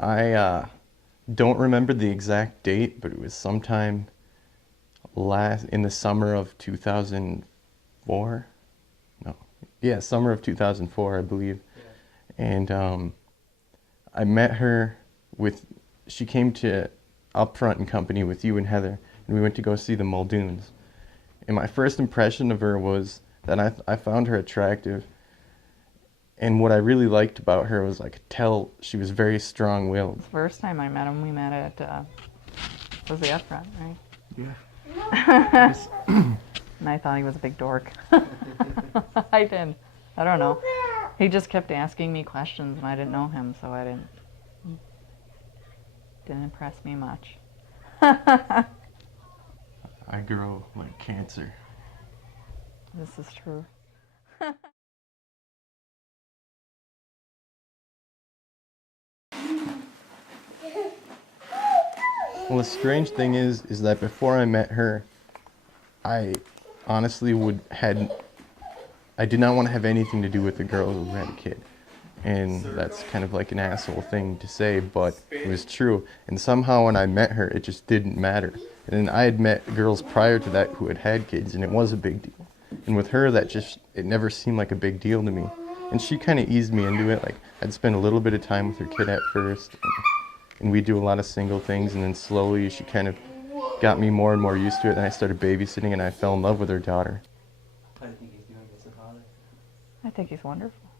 I don't remember the exact date, but it was sometime last in the summer of 2004. No, yeah, summer of 2004, I believe. And I met her with. She came to Upfront and Company with you and Heather, and we went to go see the Muldoons. And my first impression of her was that I found her attractive. And what I really liked about her was I could tell she was very strong-willed. The first time I met him, we met at, was the Upfront, right? Yeah. And I thought he was a big dork. I did. I don't know. He just kept asking me questions and I didn't know him, so I didn't impress me much. I grow like cancer. This is true. Well, the strange thing is that before I met her, I honestly I did not want to have anything to do with a girl who had a kid. And that's kind of like an asshole thing to say, but it was true. And somehow when I met her, it just didn't matter. And I had met girls prior to that who had had kids, and it was a big deal. And with her, it never seemed like a big deal to me. And she kind of eased me into it. Like, I'd spend a little bit of time with her kid at first, and we'd do a lot of single things, and then slowly she kind of got me more and more used to it, and I started babysitting, and I fell in love with her daughter. How do you think he's doing as a father? I think he's wonderful.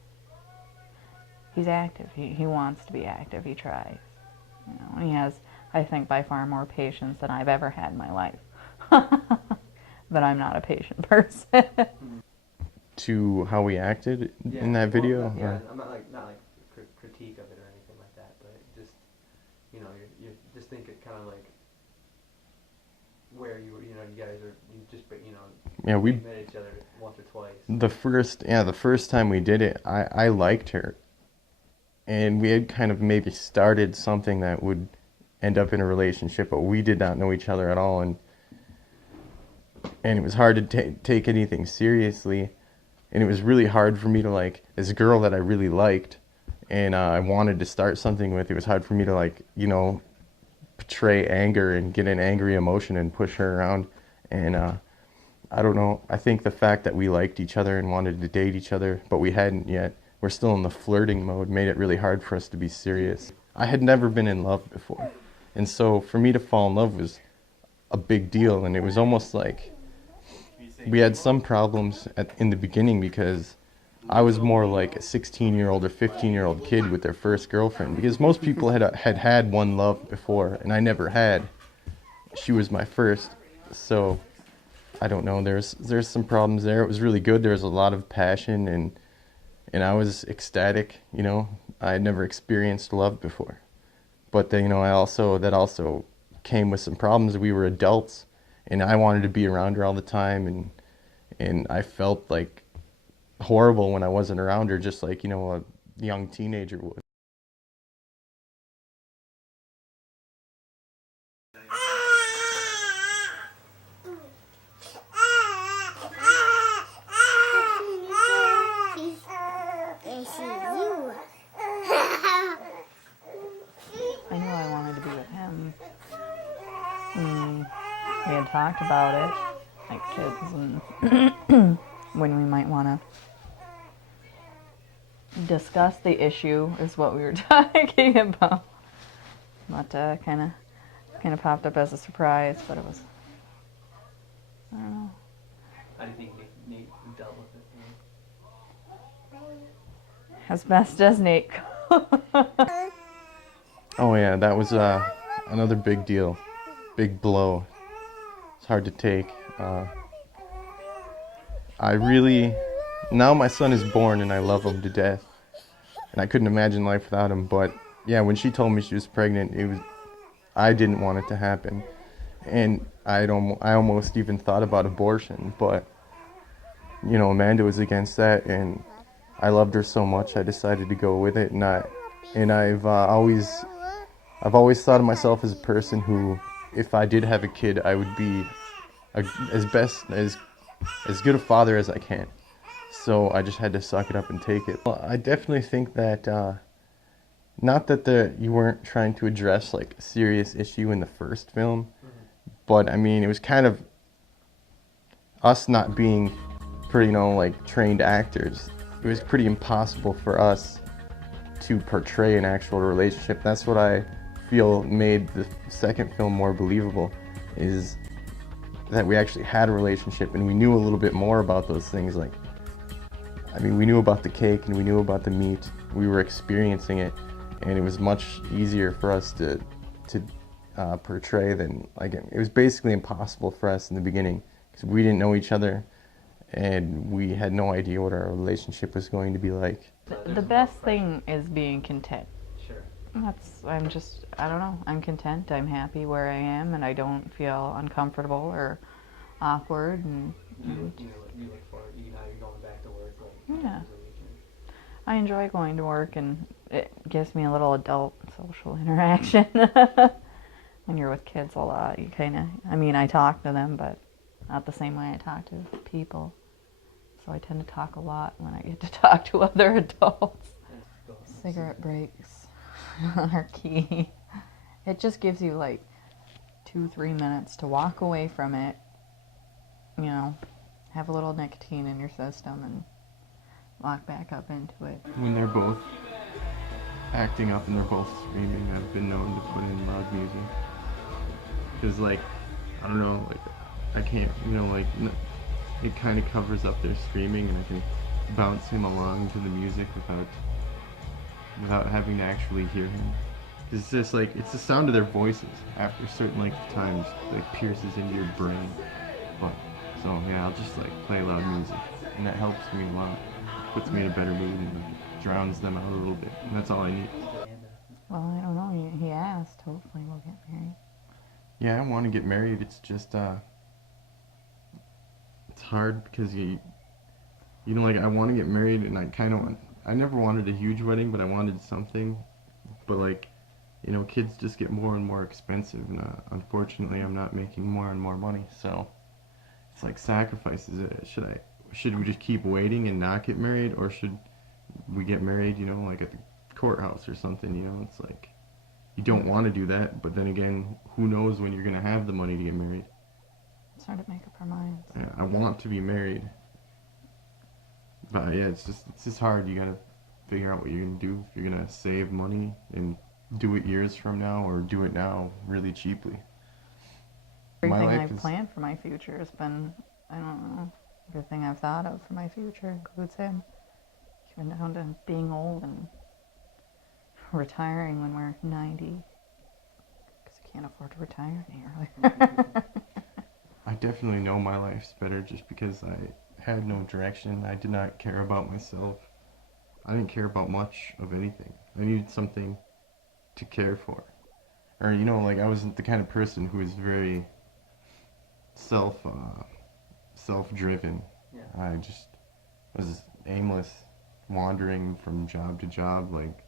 He's active. He wants to be active. He tries. You know, and he has, I think, by far more patience than I've ever had in my life. But I'm not a patient person. To how we acted in that video? Well, yeah, I'm not like critique of it or anything like that, but just, you know, you just think it kind of like where you guys are, Yeah, we met each other once or twice. the first time we did it, I liked her, and we had kind of maybe started something that would end up in a relationship, but we did not know each other at all, and it was hard to take anything seriously, and it was really hard for me to like this girl that I really liked, and I wanted to start something with. It was hard for me to like portray anger and get an angry emotion and push her around, and I don't know. I think the fact that we liked each other and wanted to date each other, but we hadn't yet, we're still in the flirting mode, made it really hard for us to be serious. I had never been in love before, and so for me to fall in love was a big deal, and it was almost like we had some problems in the beginning because I was more like a 16-year-old or 15-year-old kid with their first girlfriend, because most people had one love before, and I never had. She was my first, so I don't know. There's some problems there. It was really good. There was a lot of passion, and I was ecstatic. I had never experienced love before, but then, that also came with some problems. We were adults, and I wanted to be around her all the time, and I felt like horrible when I wasn't around her, just like a young teenager would. I knew I wanted to be with him. We had talked about it, like kids, and when we might want to discuss the issue is what we were talking about. But kind of popped up as a surprise, but it was, I don't know. How do you think Nate dealt with it? As best as Nate could. Oh yeah, that was another big deal, big blow. It's hard to take. Now my son is born and I love him to death, and I couldn't imagine life without him. But yeah, when she told me she was pregnant, I didn't want it to happen, and I almost even thought about abortion. But Amanda was against that, and I loved her so much I decided to go with it. And I've always thought of myself as a person who, if I did have a kid, I would be as good a father as I can. So I just had to suck it up and take it. Well, I definitely think that not that you weren't trying to address like a serious issue in the first film, Mm-hmm. but I mean, it was kind of us not being pretty, like trained actors. It was pretty impossible for us to portray an actual relationship. That's what I feel made the second film more believable, is that we actually had a relationship and we knew a little bit more about those things. Like, I mean, we knew about the cake and we knew about the meat. We were experiencing it, and it was much easier for us to portray than, like, it was basically impossible for us in the beginning because we didn't know each other and we had no idea what our relationship was going to be like. The best thing is being content. Sure. I don't know, I'm content, I'm happy where I am, and I don't feel uncomfortable or awkward, and You look forward. Now you're going back to work like Yeah. times a week. I enjoy going to work, and it gives me a little adult social interaction. When you're with kids a lot, you I talk to them, but not the same way I talk to people. So I tend to talk a lot when I get to talk to other adults. Cigarette breaks are key. It just gives you like 2-3 minutes to walk away from it, have a little nicotine in your system and walk back up into it. When they're both acting up and they're both screaming, I've been known to put in loud music. Because, like, I don't know, like, I can't, it kind of covers up their screaming, and I can bounce him along to the music without having to actually hear him. It's just like, it's the sound of their voices after a certain length of time just, like, pierces into your brain. But, so yeah, I'll just like play loud music, and that helps me a lot. Puts me in a better mood and drowns them out a little bit, and that's all I need. Well, I don't know. He asked. Hopefully we'll get married. Yeah, I want to get married. It's just it's hard because like, I want to get married, and I never wanted a huge wedding, but I wanted something. But like, kids just get more and more expensive, and unfortunately, I'm not making more and more money, so it's like sacrifices. Should we just keep waiting and not get married, or should we get married, like at the courthouse or something? It's like, you don't want to do that, but then again, who knows when you're going to have the money to get married. It's hard to make up our minds. Yeah, I want to be married. But yeah, it's just hard. You got to figure out what you're going to do. If you're going to save money and do it years from now, or do it now really cheaply. Everything I've planned for my future has been, I don't know, everything I've thought of for my future includes him. Even down to being old and retiring when we're 90. Because I can't afford to retire any earlier. I definitely know my life's better just because I had no direction. I did not care about myself. I didn't care about much of anything. I needed something to care for. Or, like, I wasn't the kind of person who was very self-driven. Yeah. I just was aimless, wandering from job to job, like,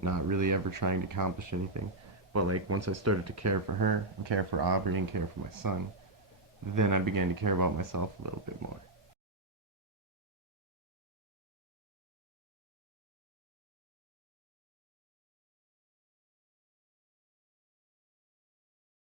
not really ever trying to accomplish anything. But, like, once I started to care for her, and care for Aubrey, and care for my son, then I began to care about myself a little bit more.